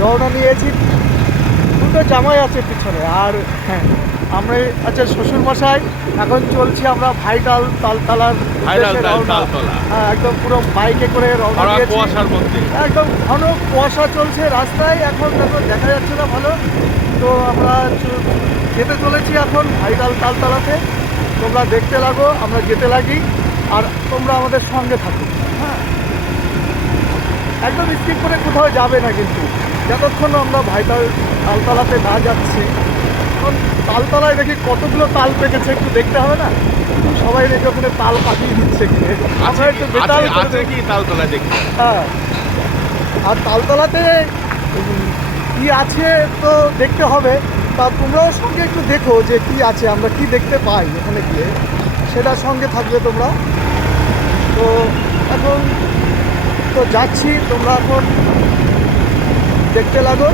রওনা নিয়েছি দুটো জামাই আছে পিছনে আর হ্যাঁ। আমরা আচ্ছা শ্বশুর মশাই এখন চলছি আমরা ভাইটাল তালতালার। হ্যাঁ একদম পুরো বাইকে করে রওনা কুয়াশার মধ্যে। একদম ঘন কুয়াশা চলছে রাস্তায় এখন দেখো দেখা যাচ্ছে না ভালো। তো আমরা যেতে চলেছি এখন ভাইটাল তালতলাতে। তোমরা দেখতে লাগো আমরা যেতে লাগি আর তোমরা আমাদের সঙ্গে থাকো। হ্যাঁ। একদম স্কিপ করে কোথাও যাবে না কিন্তু। যতক্ষণ আমরা ভাইটাল তালতলাতে না যাচ্ছি এখন তালতলায় দেখি কতগুলো তাল পেকেছে একটু দেখতে হবে না? সবাই দেখে ওখানে তাল পাঠিয়ে দিচ্ছে কিনে। আমরা একটু বেতাল আছে- করে আছে কি তালতলা দেখতে হ্যাঁ। আর তালতলাতে কি আছে তো দেখতে হবে তা তোমরাও সঙ্গে একটু দেখো যে কি আছে আমরা কি দেখতে পাই এখানে গিয়ে। সেটার সঙ্গে থাকবে তোমরা। তো এখন তো যাচ্ছি তোমরা এখন দেখতে লাগো।